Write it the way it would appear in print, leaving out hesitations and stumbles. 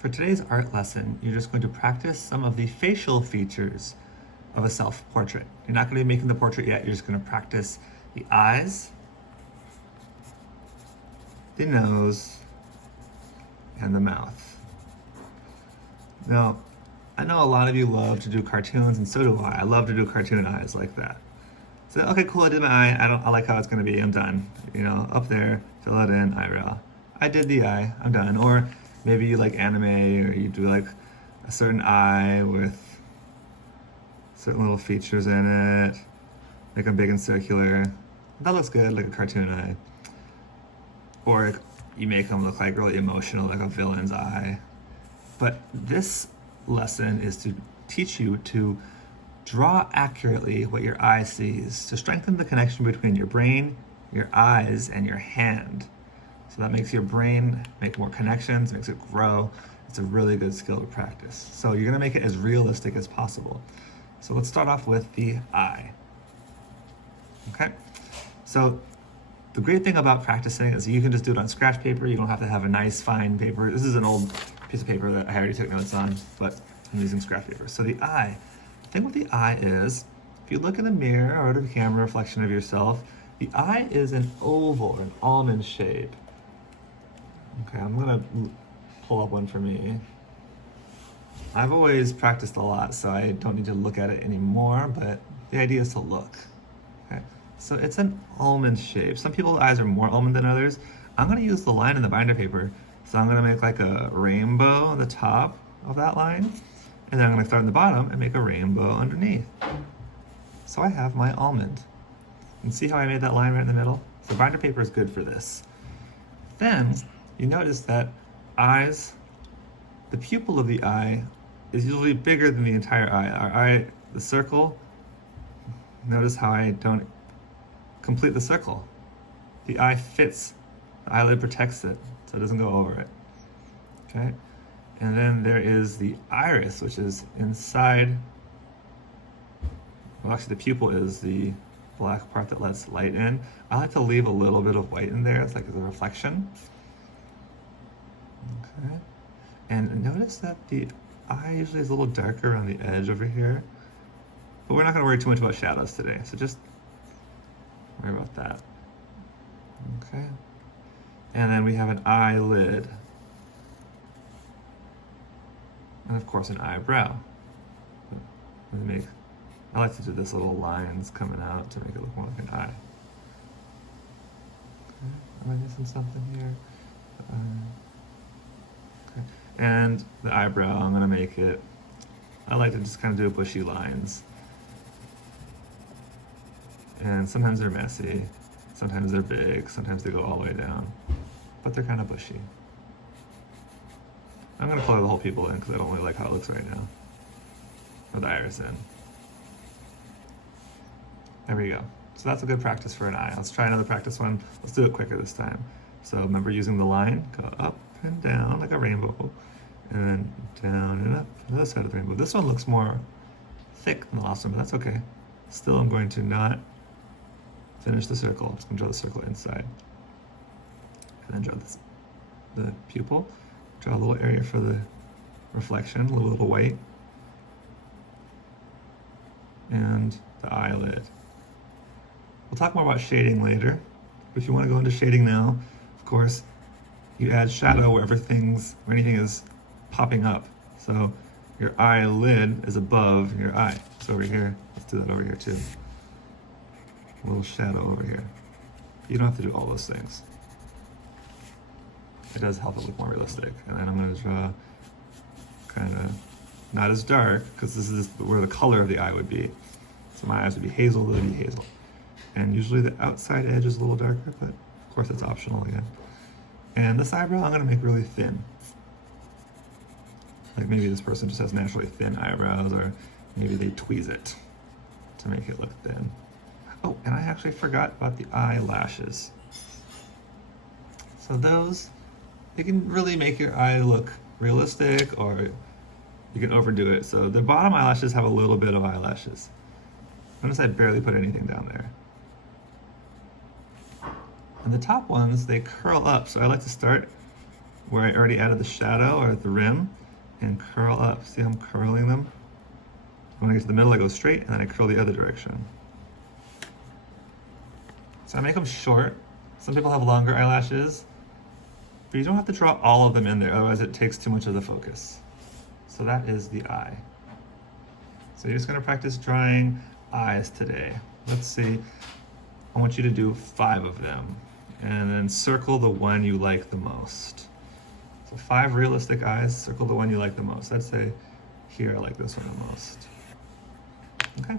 For today's art lesson, you're just going to practice some of the facial features of a self-portrait. You're not going to be making the portrait yet, you're just going to practice the eyes, the nose, and the mouth. Now, I know a lot of you love to do cartoons, and so do I. I love to do cartoon eyes like that. So, okay, cool, I did my eye, I like how it's gonna be, I'm done. You know, up there, fill it in, eyebrow. I did the eye, I'm done. Or maybe you like anime, or you do like a certain eye with certain little features in it, make them big and circular. That looks good, like a cartoon eye. Or you make them look like really emotional, like a villain's eye. But this lesson is to teach you to draw accurately what your eye sees, to strengthen the connection between your brain, your eyes, and your hand. So that makes your brain make more connections, makes it grow. It's a really good skill to practice. So you're gonna make it as realistic as possible. So let's start off with the eye. Okay? So the great thing about practicing is you can just do it on scratch paper. You don't have to have a nice fine paper. This is an old piece of paper that I already took notes on, but I'm using scratch paper. So the eye, the thing with the eye is, if you look in the mirror or the camera reflection of yourself, the eye is an oval, an almond shape. Okay, I'm gonna pull up one for me. I've always practiced a lot, so I don't need to look at it anymore, but the idea is to look. Okay, so it's an almond shape. Some people's eyes are more almond than others. I'm gonna use the line in the binder paper. So I'm gonna make like a rainbow on the top of that line, and then I'm gonna start on the bottom and make a rainbow underneath. So I have my almond. And see how I made that line right in the middle? So binder paper is good for this. Then you notice that eyes, the pupil of the eye is usually bigger than the entire eye. Our eye, the circle, notice how I don't complete the circle. The eye fits, the eyelid protects it, so it doesn't go over it. Okay? And then there is the iris, which is inside. Well, actually, the pupil is the black part that lets light in. I like to leave a little bit of white in there. It's like a reflection. Okay. And notice that the eye usually is a little darker around the edge over here. But we're not going to worry too much about shadows today, so just worry about that. Okay. And then we have an eyelid. And of course an eyebrow. I like to do this little lines coming out to make it look more like an eye. Okay. Am I missing something here? Okay. And the eyebrow, I'm gonna make it, I like to just kind of do bushy lines. And sometimes they're messy, sometimes they're big, sometimes they go all the way down, but they're kind of bushy. I'm gonna color the whole pupil in because I don't really like how it looks right now. Or the iris in. There we go. So that's a good practice for an eye. Let's try another practice one. Let's do it quicker this time. So remember using the line, go up and down like a rainbow, and then down and up to the other side of the rainbow. This one looks more thick than the last one, but that's okay. Still, I'm going to not finish the circle. I'm just gonna draw the circle inside. And then draw the pupil. Draw a little area for the reflection, a little white. And the eyelid. We'll talk more about shading later. But if you want to go into shading now, of course, you add shadow wherever anything is popping up. So your eyelid is above your eye. So over here, let's do that over here too. A little shadow over here. You don't have to do all those things. It does help it look more realistic. And then I'm going to draw kind of not as dark, because this is where the color of the eye would be. So my eyes would be hazel, they would be hazel. And usually the outside edge is a little darker, but of course it's optional again. And this eyebrow I'm going to make really thin. Like maybe this person just has naturally thin eyebrows, or maybe they tweeze it to make it look thin. Oh, and I actually forgot about the eyelashes. So those, you can really make your eye look realistic, or you can overdo it. So the bottom eyelashes have a little bit of eyelashes. Notice I barely put anything down there. And the top ones, they curl up. So I like to start where I already added the shadow or the rim and curl up. See how I'm curling them? When I get to the middle, I go straight and then I curl the other direction. So I make them short. Some people have longer eyelashes, but you don't have to draw all of them in there, otherwise it takes too much of the focus. So that is the eye. So you're just gonna practice drawing eyes today. Let's see, I want you to do 5 of them and then circle the one you like the most. So 5 realistic eyes, circle the one you like the most. I'd say here I like this one the most. Okay.